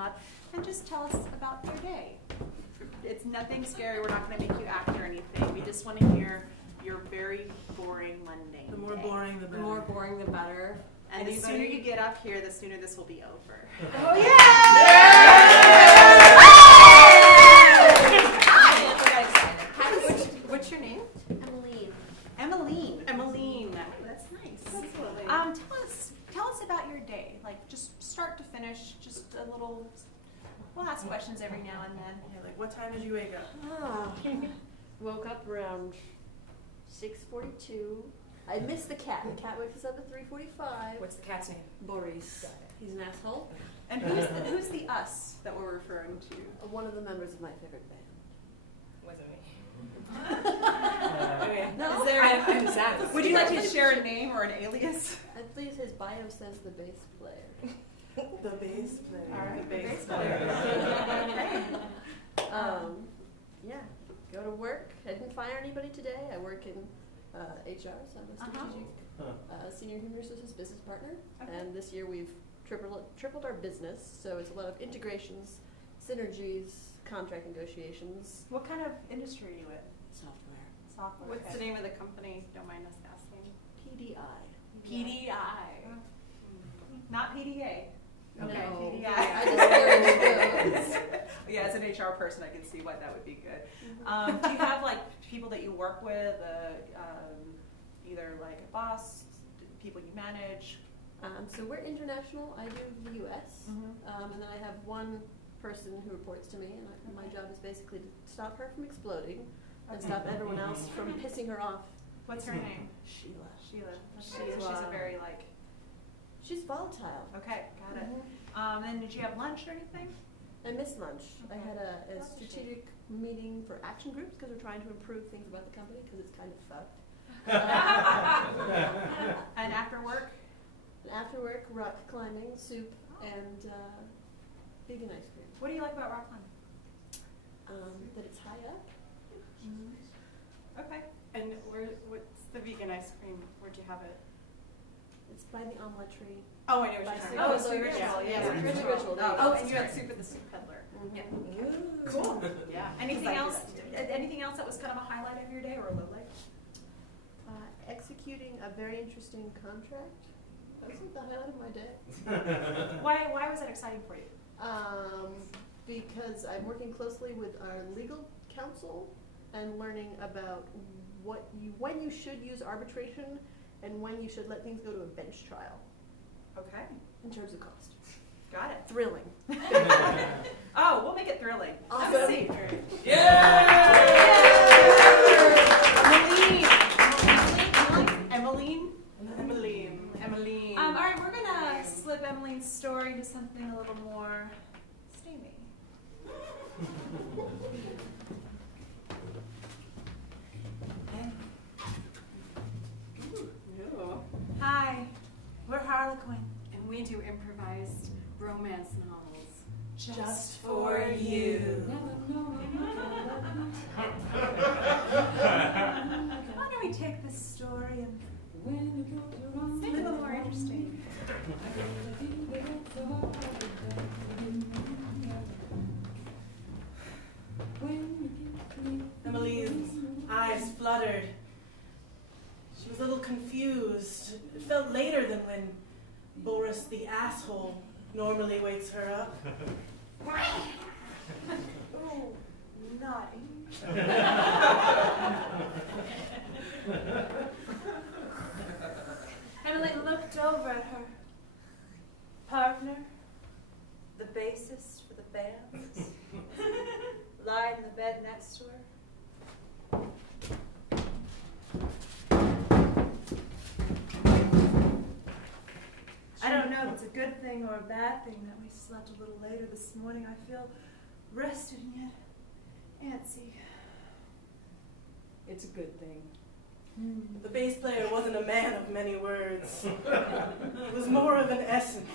up and just tell us about your day. It's nothing scary. We're not going to make you act or anything. We just want to hear your very boring, mundane The more day. boring, the better. The more boring, the better. And the sooner you get up here, the sooner this will be over. Oh, yeah! What's your name? Emmeline. That's nice. Tell us about your day. Like, just start to finish, just a little. We'll ask questions every now and then. Yeah, like what time did you wake up? Woke up around 6:42. I missed the cat. The cat wakes us up at 3:45. What's the cat's name? Boris. He's an asshole. And who's the us that we're referring to? One of the members of my favorite band. Wasn't me. Okay. No? Is there I'm sad. Would you like to share a name or an alias? I believe his bio says the bass player. The bass player. All right, The the bass bass player. Yeah. Go to work. I didn't fire anybody today. I work in HR, so I'm a strategic senior human resources business partner. Okay. And this year we've tripled our business, so it's a lot of integrations, synergies, contract negotiations. What kind of industry are you in? Software. What's the name of the company? Don't mind us asking. PDI. PDI. Not PDA. Okay, No. PDI. I discourage those. Yeah, as an HR person, I can see why that would be good. Do you have like people that you work with, either like a boss, people you manage? So we're international. I do the U.S. And then I have one person who reports to me, and my job is basically to stop her from exploding and stop everyone else from pissing her off. What's her name? Sheila. She's a very like. She's volatile. Okay, got it. And did you have lunch or anything? I missed lunch. I Okay. had a That's a strategic meeting for action groups because we're trying to improve things about the company because it's kind of fucked. And after work? And after work, rock climbing, soup, and vegan ice cream. What do you like about rock climbing? That it's high up. Okay. And what's the vegan ice cream? Where'd you have it? It's by the omelet tree. Oh, I know By what Soup you're Oh, talking so about. ritual, Yeah, yeah. Ritual. There you Oh, go. and you had soup at the soup peddler. Yeah. Cool. Yeah. Anything Because I do else? that too. Anything else that was kind of a highlight of your day or a low light? Executing a very interesting contract. That was the highlight of my day. Why was that exciting for you? Because I'm working closely with our legal counsel and learning about when you should use arbitration and when you should let things go to a bench trial Okay. in terms of cost. Got it. Thrilling. Oh, we'll make it thrilling. Have a Awesome. seat. Emmeline. All right, we're gonna slip Emmeline's story to something a little more steamy. Hi, we're Harlequin. And we do improvised romance novels. Just for you. Why don't we take this story and make it a little more interesting? Emmeline's eyes fluttered. She was a little confused. It felt later than when Boris the asshole normally wakes her up. Oh, naughty. Emmeline looked over at her partner, the bassist for the band, lying in the bed next to her. I don't know if it's a good thing or a bad thing that we slept a little later this morning. I feel rested and yet antsy. It's a good thing. The bass player wasn't a man of many words. It was more of an essence.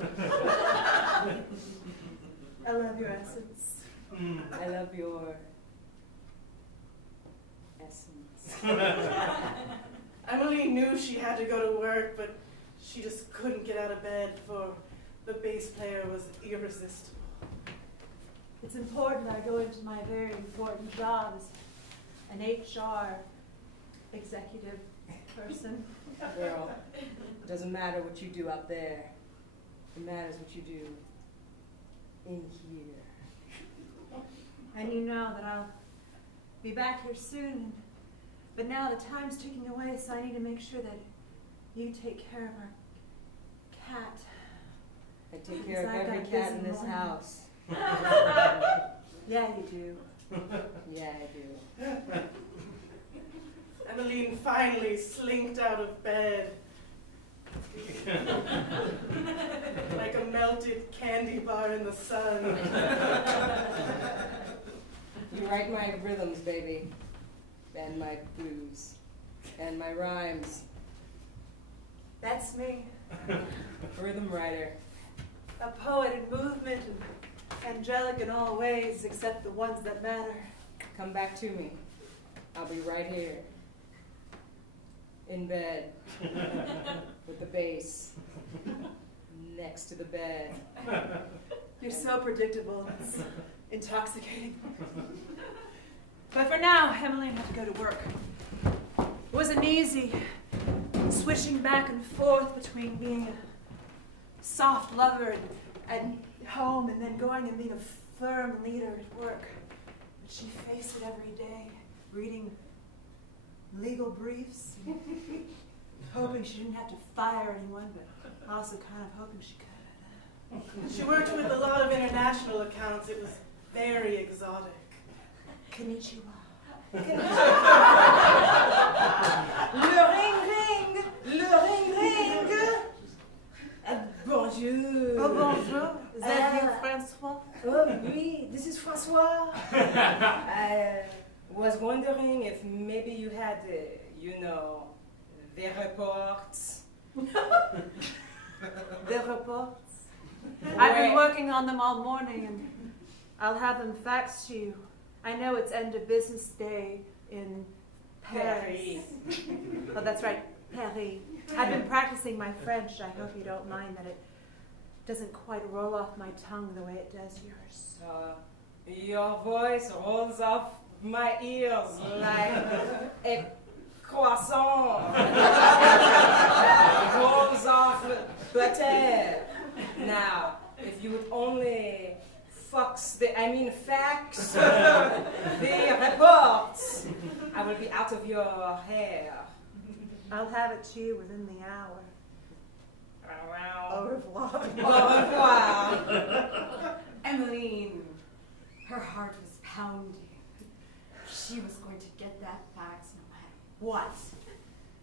I love your essence. I love your essence. Emily knew she had to go to work, but she just couldn't get out of bed, for the bass player was irresistible. it's important that I go into my very important job as an HR executive person. Girl, it doesn't matter what you do out there. It matters what you do in here. And you know that I'll be back here soon. But now the time's ticking away, so I need to make sure that you take care of our cat. I take care of every cat in this house. Yeah, you do. Yeah, I do. Emmeline finally slinked out of bed. Like a melted candy bar in the sun. You write my rhythms, baby. And my blues. And my rhymes. That's me. Rhythm writer. A poet in movement and angelic in all ways except the ones that matter. Come back to me. I'll be right here. In bed. With the bass. Next to the bed. You're so predictable. It's intoxicating. But for now, Emmeline had to go to work. It wasn't easy switching back and forth between being a soft lover and home and then going and being a firm leader at work. But she faced it every day, reading legal briefs, hoping she didn't have to fire anyone, but also kind of hoping she could. She worked with a lot of international accounts. It was very exotic. Konnichiwa. Le ring ring! Le ring ring! Bonjour! Oh, bonjour. Is that you, Francois? Oh, oui, this is Francois. I was wondering if maybe you had, the reports. The reports? I've been working on them all morning, and I'll have them faxed to you. I know it's end of business day in Paris. Oh, that's right, Paris. I've been practicing my French. I hope you don't mind that it doesn't quite roll off my tongue the way it does yours. Your voice rolls off my ears like a croissant rolls off butter. Now, if you would only fax the reports, I will be out of your hair. I'll have it to you within the hour. Au revoir. Au revoir. Emmeline, her heart was pounding. She was going to get that fax no matter what,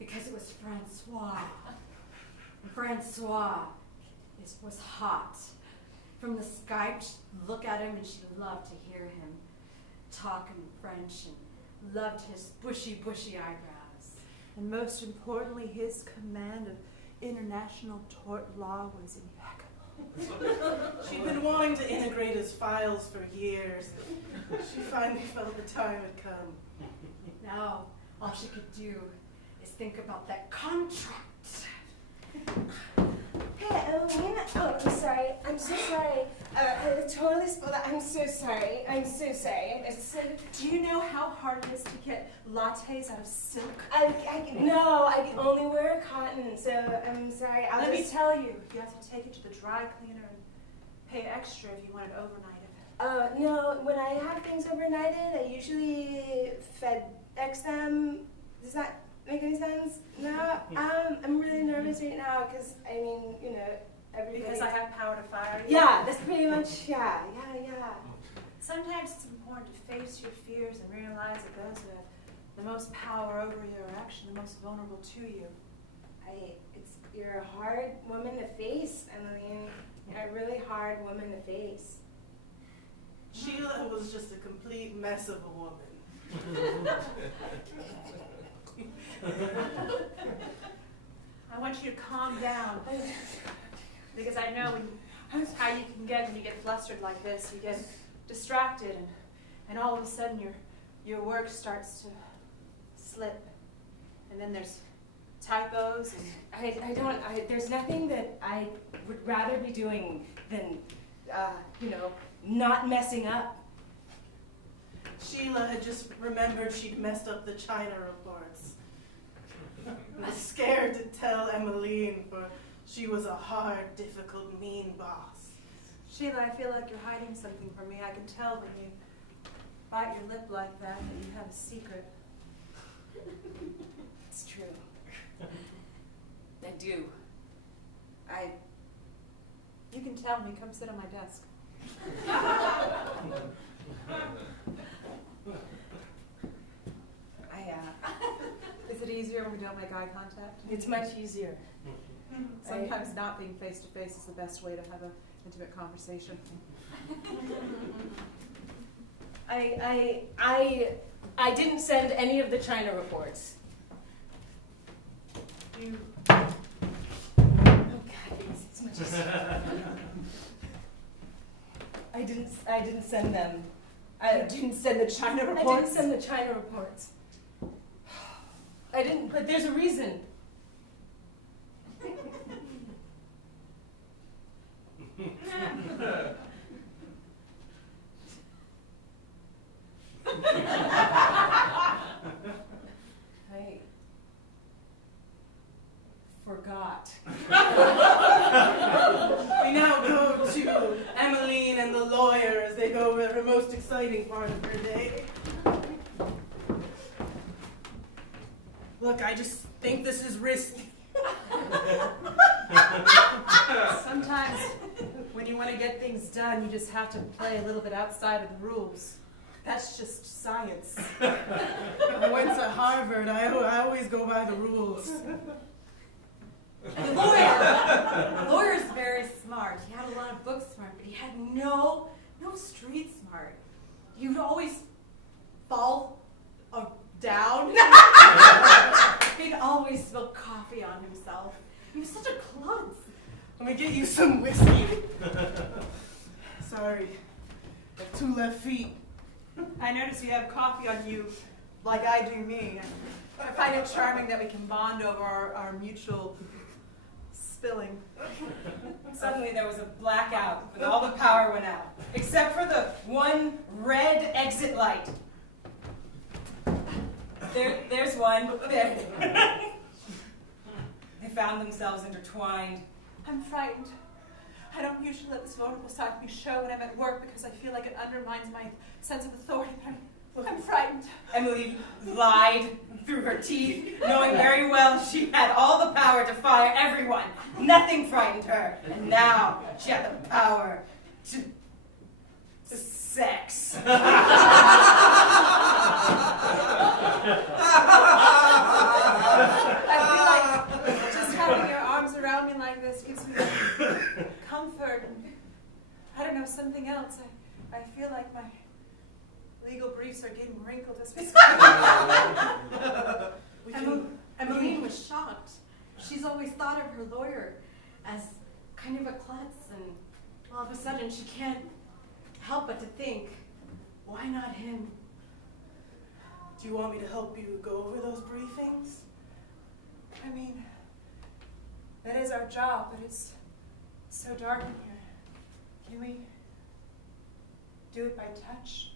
because it was Francois. Francois was hot. From the Skype, she'd look at him and she loved to hear him talk in French and loved his bushy eyebrows. And most importantly, his command of international tort law was impeccable. She'd been wanting to integrate his files for years. She finally felt the time had come. Now, all she could do is think about that contract. Hey, Emmeline. Oh, I'm sorry. I'm so sorry. I totally spilled that. I'm so sorry. It's, Do you know how hard it is to get lattes out of silk? no, I can only wear cotton, so I'm sorry. Let me tell you, you have to take it to the dry cleaner and pay extra if you want it overnighted. No, when I have things overnighted, I usually FedEx them. Does that make any sense? No? I'm really nervous right now because, everybody... Because I have power to fire you? Yeah, that's pretty much, yeah. Sometimes it's important to face your fears and realize that those who have the most power over you are actually the most vulnerable to you. You're a hard woman to face, Emmeline. You're a really hard woman to face. Sheila was just a complete mess of a woman. I want you to calm down. Because I know how you can get when you get flustered like this. You get distracted and all of a sudden your work starts to slip. And then there's typos and there's nothing that I would rather be doing than, not messing up. Sheila had just remembered she'd messed up the China reports. I was scared to tell Emmeline, for she was a hard, difficult, mean boss. Sheila, I feel like you're hiding something from me. I can tell when you bite your lip like that you have a secret. It's true. I do. You can tell me. Come sit on my desk. Is it easier when we don't make eye contact? It's much easier. Sometimes not being face to face is the best way to have an intimate conversation. I didn't send any of the China reports. You. Oh God, it's much easier. I didn't send them. I didn't send the China reports. I didn't send the China reports. I didn't, but there's a reason. I forgot. We now go to Emmeline and the lawyer as they go over her most exciting part of her day. Look, I just think this is risky. Sometimes when you want to get things done, you just have to play a little bit outside of the rules. That's just science. I went to Harvard. I always go by the rules. And the lawyer's very smart. He had a lot of book smart, but he had no street smart. He would always fall down. He'd always spill coffee on himself. He was such a klutz. Let me get you some whiskey. Sorry, I have 2 left feet. I notice you have coffee on you like I do me. I find it charming that we can bond over our mutual spilling. Suddenly there was a blackout, and all the power went out, except for the one red exit light. There's one. There. They found themselves intertwined. I'm frightened. I don't usually let this vulnerable side of me show when I'm at work because I feel like it undermines my sense of authority, but I'm frightened. Emily lied through her teeth, knowing very well she had all the power to fire everyone. Nothing frightened her. And now she had the power to sex. I feel like just having your arms around me like this gives me comfort and, I don't know, something else. I feel like my legal briefs are getting wrinkled as we speak. Emmeline was shocked. She's always thought of her lawyer as kind of a klutz, and all of a sudden she can't help but to think, why not him? Do you want me to help you go over those briefings? I mean, that is our job, but it's so dark in here. Can we do it by touch?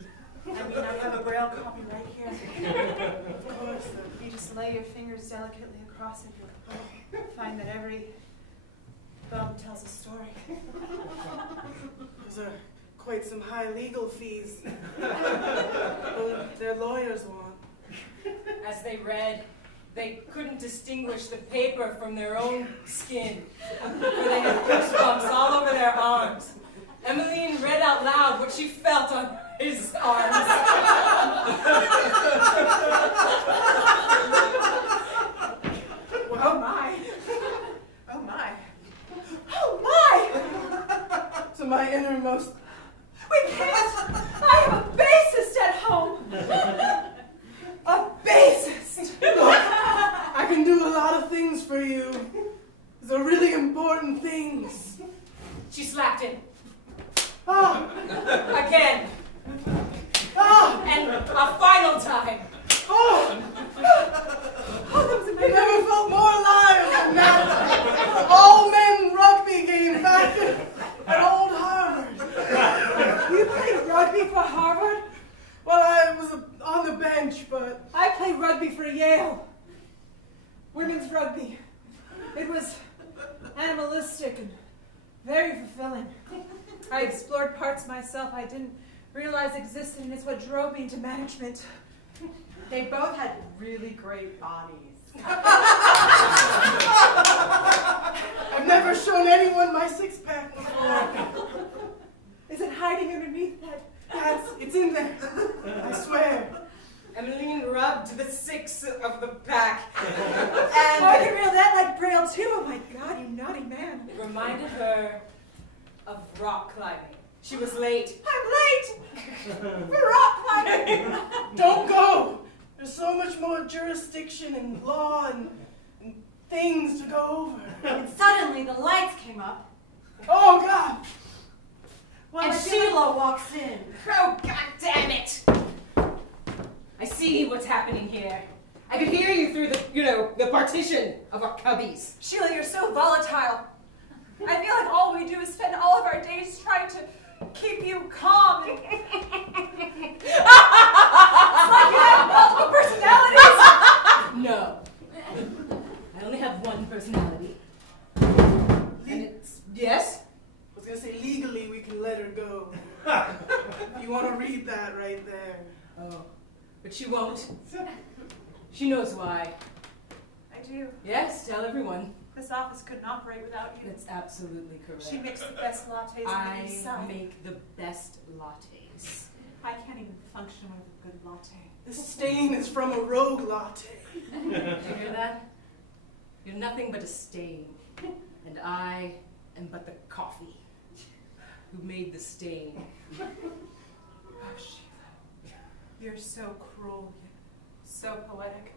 I mean, I have a braille copy right here. Of course. You just lay your fingers delicately across it, you'll find that every bump tells a story. Those are quite some high legal fees. Well, their lawyers want. As they read, they couldn't distinguish the paper from their own skin, for they had goosebumps all over their arms. Emmeline read out loud what she felt on his arms. Well, oh my. Oh my. Oh my! To my innermost. We can't! I have a bassist at home! A bassist! Look, I can do a lot of things for you. These are really important things. She slapped him. Ah, Again. ah, And a final time. oh! Oh, that was I amazing! never felt more alive than that all-men rugby game back at old Harvard. We French, but I played rugby for Yale. Women's rugby. It was animalistic and very fulfilling. I explored parts myself I didn't realize existed, and it's what drove me into management. They both had really great bodies. I've never shown anyone my six-pack before. Is it hiding underneath that? It's in there. I swear. Emmeline rubbed the six of the pack, Oh, I and can reel that like Braille too. Oh my God, you naughty man. it reminded her of rock climbing. She was late. I'm late for rock climbing. Don't go. There's so much more jurisdiction and law and things to go over. And suddenly the lights came up, Oh, God. and Sheila walks in. Oh, God damn it! I see what's happening here. I could hear you through the partition of our cubbies. Sheila, you're so volatile. I feel like all we do is spend all of our days trying to keep you calm. It's like you have multiple personalities. No. I only have one personality. And it's... Yes? I was going to say, legally, we can let her go. You want to read that right there. Oh. But she won't. She knows why. I do. Yes, tell everyone. This office couldn't operate without you. That's absolutely correct. She makes the best lattes on the east I side. make the best lattes. I can't even function with a good latte. This stain is from a rogue latte. You hear that? You're nothing but a stain. And I am but the coffee who made the stain. Oh, Sheila, you're so cruel, yet so poetic.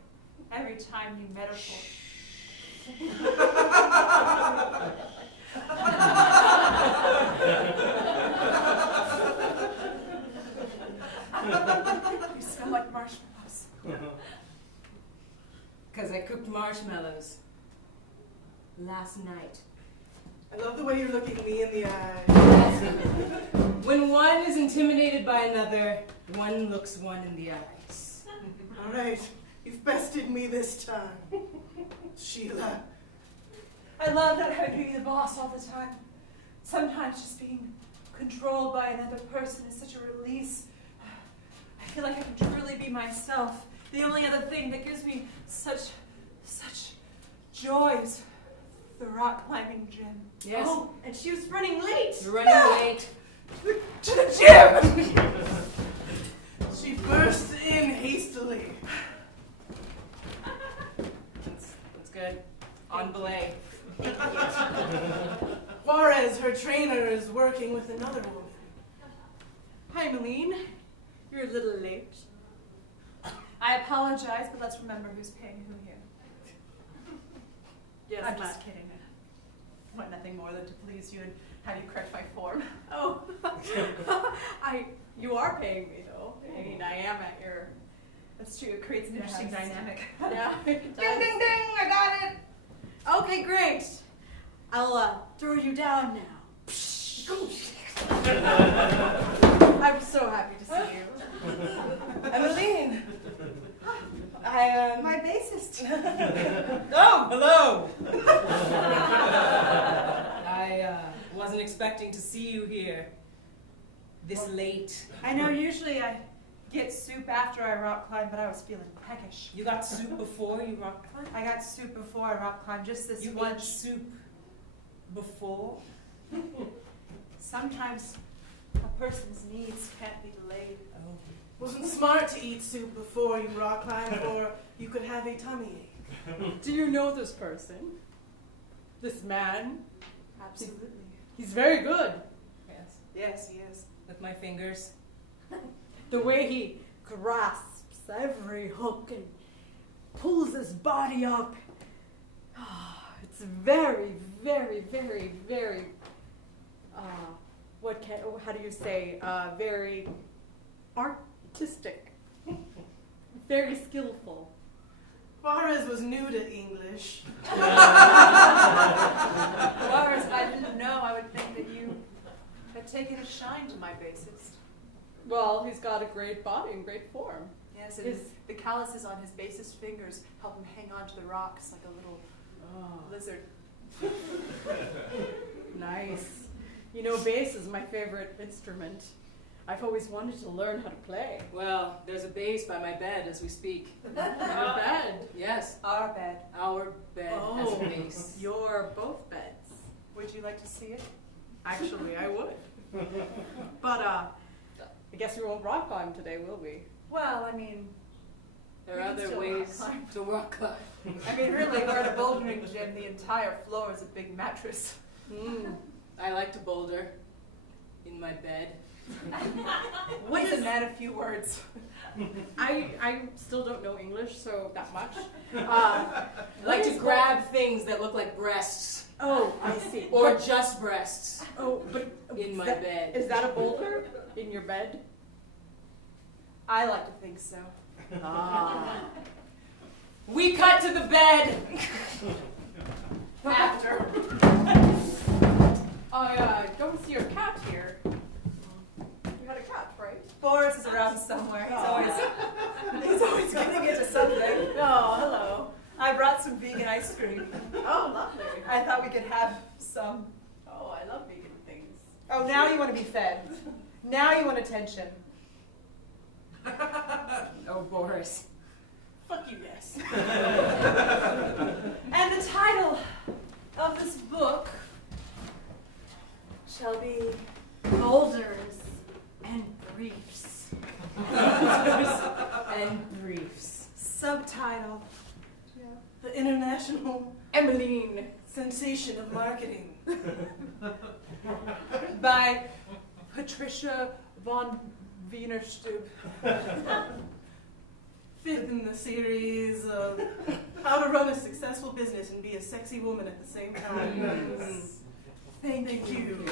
Every time you metaphor. You smell like marshmallows. Because I cooked marshmallows last night. I love the way you're looking me in the eye. When one is intimidated by another, one looks one in the eyes. All right, you've bested me this time. Sheila. I love that having to be the boss all the time. Sometimes just being controlled by another person is such a release. I feel like I can truly be myself. The only other thing that gives me such joy is the rock climbing gym. Yes. Oh, and she was running late. You're running late. To the gym! She burst in hastily. That's good. On belay. Juarez, her trainer, is working with another woman. Hi, Emmeline. You're a little late. I apologize, but let's remember who's paying who here. Yes, I'm Matt. just kidding. I want nothing more than to please you and have you correct my form. Oh, you are paying me though. I mean, I am at your. That's true. It creates an interesting Yes. dynamic. Yeah. Ding, ding, ding! I got it. Okay, great. I'll throw you down now. I'm so happy to see you. Emmeline. My bassist. Oh, hello! I wasn't expecting to see you here this late. I know usually I get soup after I rock climb, but I was feeling peckish. You got soup before you rock climbed? I got soup before I rock climbed, just this You one. ate soup before? Sometimes a person's needs can't be delayed. Oh. Wasn't smart to eat soup before you rock climb, or you could have a tummy ache. Do you know this person? This man? Absolutely. He's very good. Yes. Yes, he is. With my fingers. The way he grasps every hook and pulls his body up. It's very, very, very, very, how do you say, very artistic. Very skillful. Juarez was new to English. Lars, if I didn't know, I would think that you had taken a shine to my bassist. Well, he's got a great body and great form. Yes, and the calluses on his basest fingers help him hang on to the rocks like a little lizard. Nice. You know, bass is my favorite instrument. I've always wanted to learn how to play. Well, there's a bass by my bed as we speak. Your bed. Yes, Our bed. our bed has a bass. Your both beds. Would you like to see it? Actually, I would. But I guess we won't rock climb today, will we? Well, I mean, There we are can other still ways rock climb. to rock climb. Really, we're at a bouldering gym. The entire floor is a big mattress. I like to boulder in my bed. What is a man of few words? I still don't know English, so that much. I like to grab things that look like breasts. Oh, I see. Or just breasts Oh, but in my that- bed. Is that a boulder in your bed? I like to think so. We cut to the bed. After. I don't see your cat here. You had a cat, right? Boris is around somewhere. He's always getting into something. Oh, hello. I brought some vegan ice cream. Oh, lovely. I thought we could have some. Oh, I love vegan things. Oh, now you want to be fed. Now you want attention. Oh, Boris. Fuck you, yes. And the title of this book shall be Boulders and briefs. And briefs. subtitle, The International Emmeline. Sensation of Marketing by Patricia von Wienerstub. Fifth in the series of How to Run a Successful Business and Be a Sexy Woman at the Same Time. Thank you.